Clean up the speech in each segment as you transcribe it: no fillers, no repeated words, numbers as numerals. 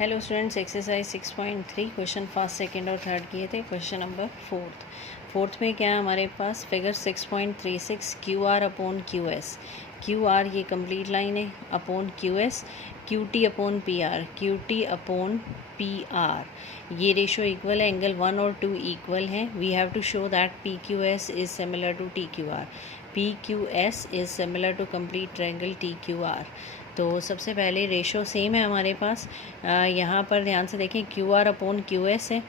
Hello students, exercise 6.3 question first second और third किए थे। क्वेश्चन नंबर फोर्थ में क्या है हमारे पास, figure 6.36 Q R upon Q S. Q R ये कंप्लीट लाइन है, upon Q S Q T upon P R, Q T upon P R. ये रेशो इक्वल है, एंगल 1 और 2 इक्वल है। We have to show that P Q S is similar to T Q R, P Q S is similar to complete triangle T Q R. तो सबसे पहले ratio same है हमारे पास। यहाँ पर ध्यान से देखें, Q R upon Q S है,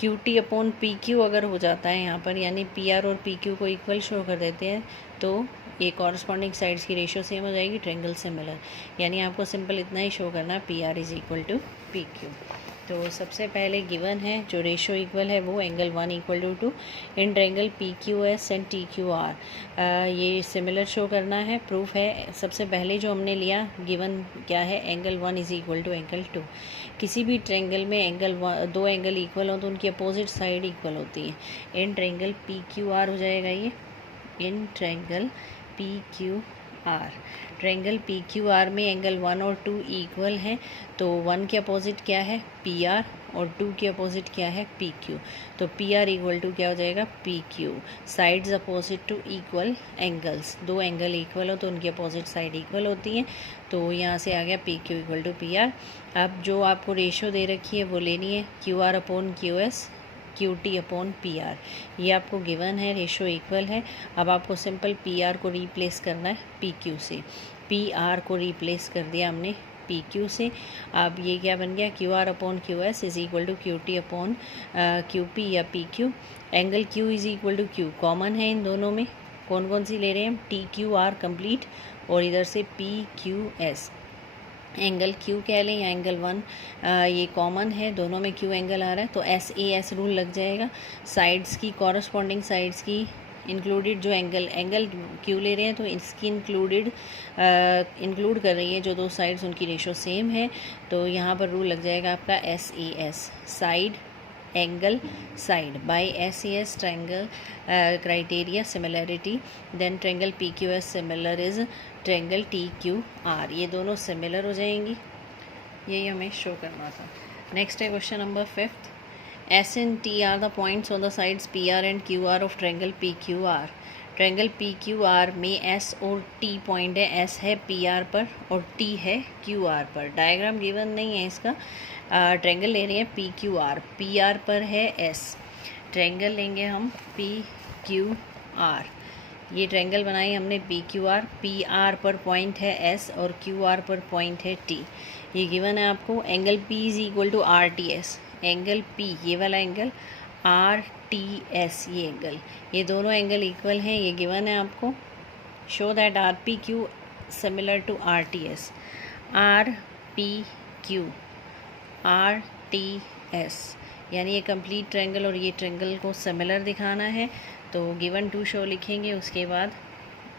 Q T upon P Q अगर हो जाता है यहाँ पर, यानी पी आर और पी क्यू को इक्वल शो कर देते हैं, तो ये कॉरस्पॉन्डिंग साइड्स की रेशो सेम हो जाएगी, ट्रायंगल सिमिलर। यानी आपको सिंपल इतना ही शो करना है, P R is equal to P Q. तो सबसे पहले गिवन है जो रेशो इक्वल है वो angle 1 equal to in triangle P Q S and T Q R. ये सिमिलर शो करना है, प्रूफ है। सबसे पहले जो हमने लिया गिवन क्या है, angle 1 is equal to angle 2। किसी भी ट्रायंगल में दो एंगल इक्वल हो तो उनकी अपोजिट साइड इक्वल होती है। इन ट्रायंगल पी क्यू आर हो जाएगा ये, इन triangle P Q are. Triangle P Q are में एंगल 1 और 2 इक्वल हैं, तो 1 के अपोजिट क्या है, पी आर, और 2 के अपोजिट क्या है, पी क्यू। तो पी आर इक्वल टू क्या हो जाएगा, P Q. Sides opposite to equal angles, दो एंगल इक्वल हो तो उनकी अपोजिट साइड इक्वल होती हैं। तो यहाँ से आ गया P Q equal to P R. अब जो आपको रेशो दे रखी है वो लेनी है, Q R upon Q S, Q T upon P R. ये आपको गिवन है, रेशो इक्वल है। अब आपको सिंपल पी आर को रिप्लेस करना है पी क्यू से। पी आर को रिप्लेस कर दिया हमने पी क्यू से। अब ये क्या बन गया, Q R upon Q S is equal to Q T upon Q P या P Q. Angle Q is equal to Q, common है इन दोनों में। कौन कौन सी ले रहे हैं हम, टी क्यू आर कंप्लीट और इधर से P Q S. Angle Q कह लें या एंगल 1, ये कॉमन है, दोनों में क्यू एंगल आ रहा है, तो एस ए एस रूल लग जाएगा। साइड्स की कॉरस्पॉन्डिंग साइड्स की इंक्लूडेड जो एंगल क्यू ले रहे हैं तो इसकी इंक्लूड कर रही है जो दो साइड्स, उनकी रेशो सेम है। तो यहाँ पर रूल लग जाएगा आपका S A S, side angle side, by S A S triangle criteria similarity, then triangle P Q S similar is triangle T Q R. ये दोनों सिमिलर हो जाएंगी, यही हमें शो करना था। नेक्स्ट है question number 5th। S and T R the points on the sides P R and Q R of triangle P Q are. Triangle P Q are में एस और टी पॉइंट है, S है P R पर और T है Q R पर। Diagram given नहीं है इसका। ट्रायंगल ले रहे हैं P Q R, P R पर है एस। ट्रायंगल लेंगे हम पी क्यू आर, ये ट्रायंगल बनाई हमने P Q R. P R पर पॉइंट है एस और क्यू आर पर पॉइंट है टी। ये गिवन है आपको। Angle P is equal to R T S. Angle P ये वाला एंगल, आर टी एस ये एंगल, ये दोनों एंगल इक्वल हैं, ये गिवन है आपको। Show that R P Q similar to R T S. R P Q R T S, यानी ये कंप्लीट ट्रायंगल और ये ट्रायंगल को सिमिलर दिखाना है। तो गिवन टू शो लिखेंगे, उसके बाद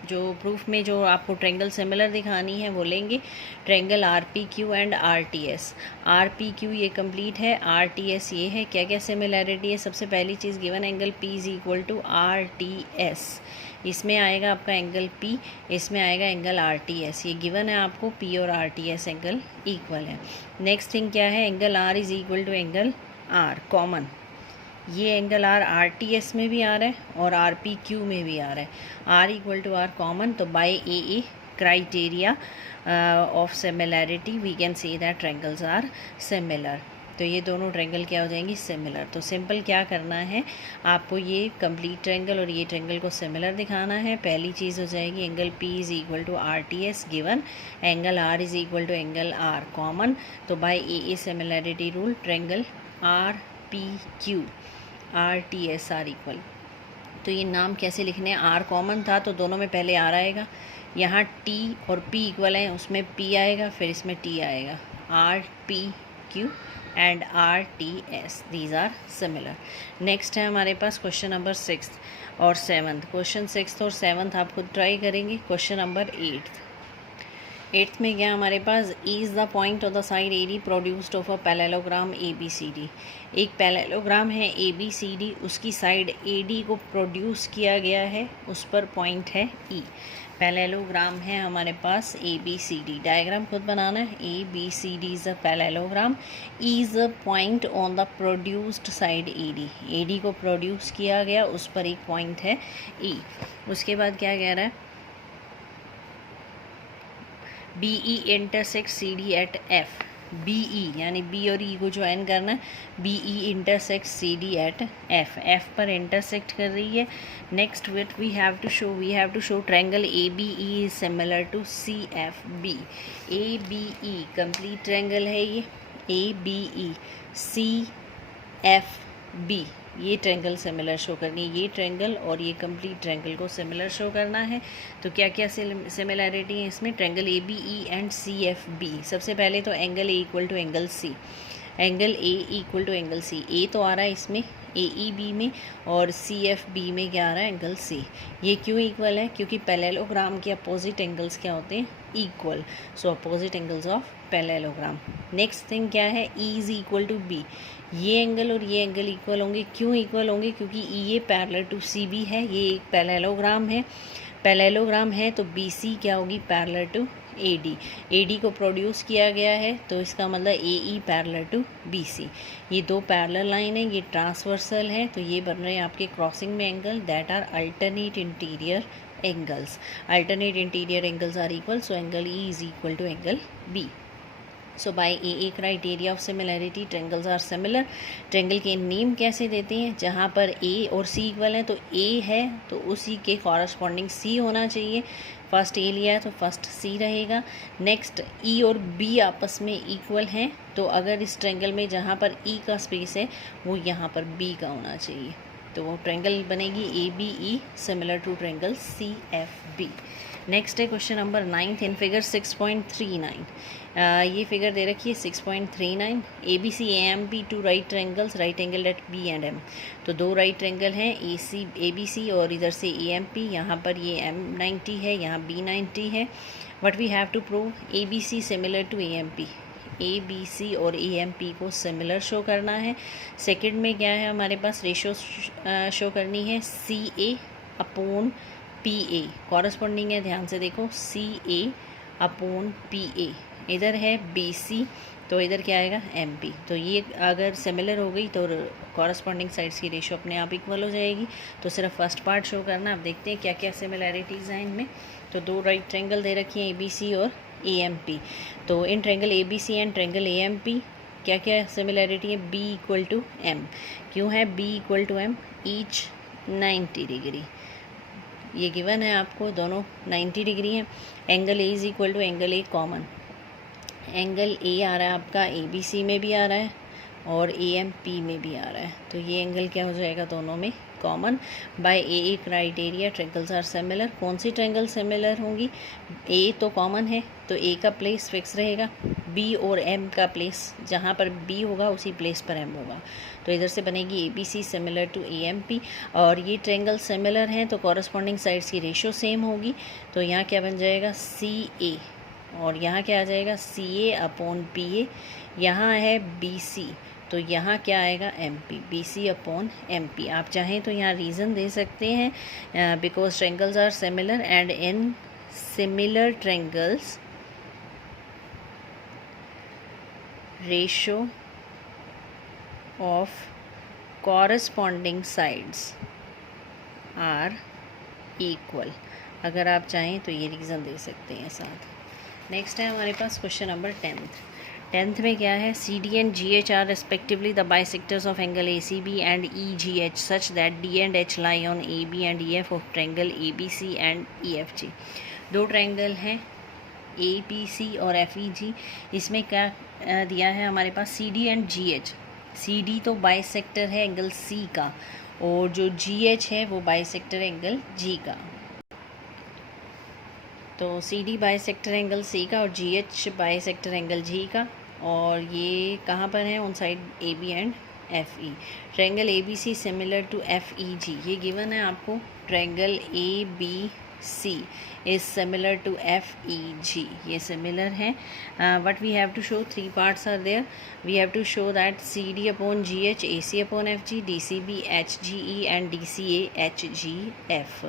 जो प्रूफ में जो आपको ट्रायंगल सिमिलर दिखानी है वो लेंगे। Triangle R P Q and R T S. R P Q ये कंप्लीट है, आर टी एस ये है। क्या क्या सिमिलैरिटी है, सबसे पहली चीज़ given angle P is equal to R T S, इसमें आएगा आपका एंगल पी, इसमें आएगा एंगल आर टी एस। ये गिवन है आपको, पी और R T S angle equal है। नेक्स्ट थिंग क्या है, angle R is equal to angle R, common. ये एंगल आर टी एस में भी आ रहा है और आर पी क्यू में भी आ रहा है। R equal to R common, तो by A criteria of similarity we can say that triangles are similar. तो ये दोनों ट्रायंगल क्या हो जाएंगी, सिमिलर। तो सिंपल क्या करना है आपको, ये कंप्लीट ट्रायंगल और ये ट्रायंगल को सिमिलर दिखाना है। पहली चीज़ हो जाएगी angle P is equal to R T S given, angle R is equal to angle R common, तो by a similarity rule triangle R P Q R T S are equal. तो ये नाम कैसे लिखने हैं, आर कॉमन था तो दोनों में पहले आर आएगा, यहाँ टी और पी इक्वल है उसमें पी आएगा, फिर इसमें टी आएगा। R P Q and R T S, these are similar. Next है हमारे पास क्वेश्चन नंबर 6th और 7th। क्वेश्चन 6th और 7th आप खुद ट्राई करेंगे। क्वेश्चन नंबर 8th में क्या हमारे पास, is the point of the side A D produced of a parallelogram A B C D. एक पैरेललोग्राम है ए बी सी डी, उसकी साइड ए डी को प्रोड्यूस किया गया है, उस पर पॉइंट है ई। पैरेललोग्राम है हमारे पास A B C D. Diagram खुद बनाना है। A B C D is a parallelogram. E is a point on the produced side A D. A D को प्रोड्यूस किया गया, उस पर एक पॉइंट है ई। उसके बाद क्या कह रहा है, B E intersect C D at F. B E यानी बी और ई को ज्वाइन करना है। B E intersect C D at F. F पर इंटरसेक्ट कर रही है। Next with we have to show triangle A B E is similar to C F B. A B E complete triangle है ये। A B E C F B, ये triangle similar show करनी है। ये triangle और ये complete triangle को similar show करना है। तो क्या क्या सिमिलैरिटी है इसमें, triangle A B E and C F B. सबसे पहले तो angle A equal to angle C. Angle A equal to angle C. A तो आ रहा है इसमें ए ई बी में, और सी एफ बी में क्या आ रहा है, एंगल सी। ये क्यों इक्वल है, क्योंकि पैरेललोग्राम के अपोजिट एंगल्स क्या होते हैं, equal. So opposite angles of parallelogram. Next thing क्या है, E is equal to B. ये एंगल और ये एंगल इक्वल होंगे। क्यों इक्वल होंगे, क्योंकि E A parallel to C B है। ये एक पैरेललोग्राम है। पैरेललोग्राम है तो बी सी क्या होगी, parallel to A D. A D को प्रोड्यूस किया गया है तो इसका मतलब A E parallel to B C. ये दो पैरेलल लाइन है, ये ट्रांसवर्सल है, तो ये बन रहे हैं आपके क्रॉसिंग में angle, that are alternate interior angles. Alternate interior angles are equal, so angle E is equal to angle B. So by A criteria of similarity triangles are similar. Triangle के name कैसे देते हैं, जहाँ पर ए और सी equal है तो ए है तो उसी के कॉरस्पॉन्डिंग सी होना चाहिए। फर्स्ट ए लिया है तो फर्स्ट सी रहेगा। नेक्स्ट ई और बी आपस में इक्वल हैं, तो अगर इस ट्रायंगल में जहाँ पर ई का स्पेस है वो यहाँ पर बी का होना चाहिए, तो वो ट्रायंगल बनेगी A B E similar to triangle C F B. Next है क्वेश्चन नंबर 9 इन फिगर 6.39। ये फिगर दे रखी है 6.39। A B C A M P two right triangles, right angle at B and M. तो दो right triangle हैं ए B C और इधर से ए एम पी। यहाँ पर ये एम 90 है, यहाँ बी 90 है। But we have to prove A B C similar to A M P. A B C और ए एम पी को सिमिलर शो करना है। सेकेंड में क्या है हमारे पास, रेशो शो करनी है सी ए अपॉन पी ए। कॉरस्पॉन्डिंग है, ध्यान से देखो, सी ए अपॉन पी ए। इधर है बी सी तो इधर क्या आएगा, एम पी। तो ये अगर सिमिलर हो गई तो कॉरस्पॉन्डिंग साइड्स की रेशो अपने आप इक्वल हो जाएगी। तो सिर्फ फर्स्ट पार्ट शो करना। अब देखते हैं क्या क्या सिमिलैरिटीज़ हैं इनमें। तो दो राइट ट्रायंगल दे रखी हैं ए बी सी और ए एम पी। तो इन triangle A B C and triangle A M P क्या क्या सिमिलैरिटी है, बी इक्वल टू एम। क्यों है B equal to M, each 90 degree. ये गिवन है आपको, दोनों 90 डिग्री हैं। Angle A is equal to angle A common. Angle A आ रहा है आपका ए बी सी में भी आ रहा है और ए एम पी में भी आ रहा है, तो ये एंगल क्या हो जाएगा, दोनों में common. By A criteria triangles are similar. कौन सी ट्रायंगल सिमिलर होंगी, ए तो कॉमन है तो ए का प्लेस फिक्स रहेगा, बी और एम का प्लेस जहाँ पर बी होगा उसी प्लेस पर एम होगा। तो इधर से बनेगी A B C similar to A M P. और ये ट्रायंगल सिमिलर हैं तो कॉरस्पॉन्डिंग साइड्स की रेशो सेम होगी। तो यहाँ क्या बन जाएगा, सी ए, और यहाँ क्या आ जाएगा, सी ए अपॉन पी ए। यहाँ है बी सी तो यहाँ क्या आएगा, M P, B C upon M P. आप चाहें तो यहाँ रीज़न दे सकते हैं, because triangles are similar and in similar triangles ratio of corresponding sides are equal. अगर आप चाहें तो ये रीज़न दे सकते हैं साथ। नेक्स्ट है हमारे पास क्वेश्चन नंबर 10th में क्या है, C D and G H are respectively the bisectors of angle A C B and E G H such that D and H lie on A B and E F of triangle A B C and E F G. दो triangle हैं ए B C और F E जी। इसमें क्या दिया है हमारे पास, C D and G H. C D तो बाइसेक्टर है एंगल सी का, और जो जी एच है वो बाइसेक्टर एंगल जी का। तो C D bisector angle C का और G H bisector angle G का, और ये कहाँ पर है, on side A B and F E. Triangle A B C similar to F E G, ये गिवन है आपको। Triangle A B C is similar to FEG. ये similar है, but we have to show 3 parts are there. We have to show that CD upon GH, AC upon FG, DCB HGE and DCA HGF.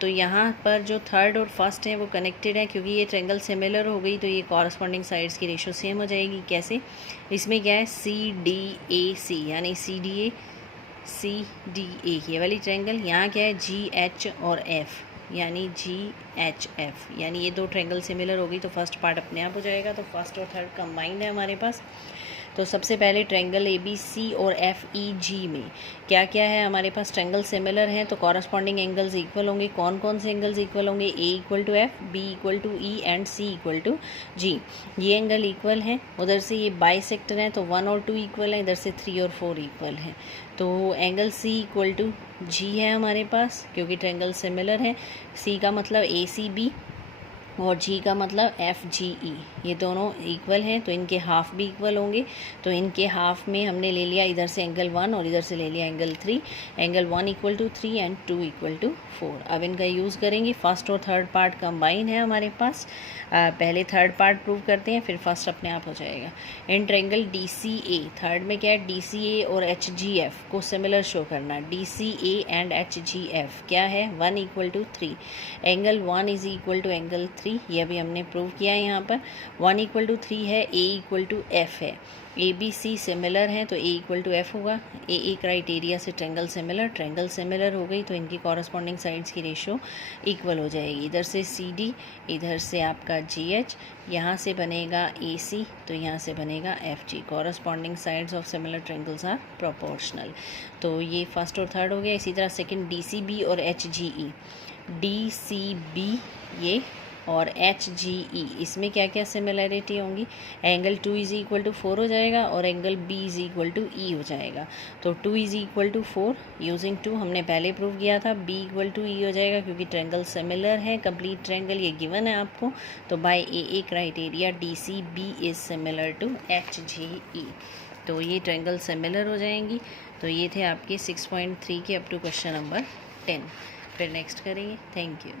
तो यहाँ पर जो third और first है वो connected है, क्योंकि ये ट्रेंगल सिमिलर हो गई तो ये कॉरस्पॉन्डिंग साइड्स की रेशो सेम हो जाएगी। कैसे? इसमें क्या है, CDAC यानी CDA CDA ये वाली ट्रेंगल, यहाँ क्या है GH और F यानी GHF, यानी ये 2 ट्रेंगल सिमिलर हो गई तो फर्स्ट पार्ट अपने आप हो जाएगा। तो फर्स्ट और थर्ड कंबाइंड है हमारे पास। तो सबसे पहले ट्रेंगल ABC और FEG में क्या क्या है हमारे पास, ट्रेंगल सिमिलर हैं तो कॉरस्पॉन्डिंग एंगल्स इक्वल होंगे। कौन कौन से एंगल्स इक्वल होंगे? A equal to F, B equal to E and C equal to G। ये एंगल इक्वल हैं। उधर से ये बाइसेक्टर हैं तो 1 और 2 इक्वल हैं, इधर से 3 और 4 इक्वल हैं। तो angle C equal to G है हमारे पास, क्योंकि ट्रेंगल सिमिलर है। C का मतलब ACB और G का मतलब FGE, ये दोनों इक्वल हैं तो इनके हाफ भी इक्वल होंगे। तो इनके हाफ में हमने ले लिया इधर से एंगल 1 और इधर से ले लिया angle 3। Angle 1 equal to 3 and 2 equal to 4। अब इनका यूज़ करेंगे। फर्स्ट और थर्ड पार्ट कंबाइन है हमारे पास। पहले थर्ड पार्ट प्रूव करते हैं, फिर फर्स्ट अपने आप हो जाएगा। इन ट्रेंगल DCA, थर्ड में क्या है, DCA और HGF को सिमिलर शो करना। DCA एंड HGF क्या है, 1 equal to 3। Angle 1 is equal to angle 3, ये अभी हमने प्रूव किया है। यहाँ पर 1 इक्वल टू 3 है, A इक्वल टू F है। ABC सिमिलर है तो A इक्वल टू F होगा। AA क्राइटेरिया से ट्रेंगल सिमिलर हो गई तो इनकी कॉरस्पॉन्डिंग साइड्स की रेशो इक्वल हो जाएगी। इधर से CD, इधर से आपका GH, यहाँ से बनेगा AC तो यहाँ से बनेगा FG। Corresponding sides of similar triangles are proportional. तो ये फर्स्ट और थर्ड हो गया। इसी तरह सेकंड DCB और HGE, DCB ये और HGE, इसमें क्या क्या सिमिलरिटी होंगी, एंगल 2 इज इक्वल टू 4 हो जाएगा और angle B is equal to E हो जाएगा। तो 2 इज इक्वल टू 4 यूजिंग 2 हमने पहले प्रूव किया था। B इक्वल टू E हो जाएगा क्योंकि ट्रेंगल सिमिलर है, कंप्लीट ट्रेंगल ये गिवन है आपको। तो by AA criteria DCB is similar to HGE। तो ये ट्रेंगल सिमिलर हो जाएंगी। तो ये थे आपके 6.3 के अप टू क्वेश्चन नंबर 10। फिर नेक्स्ट करेंगे। Thank you.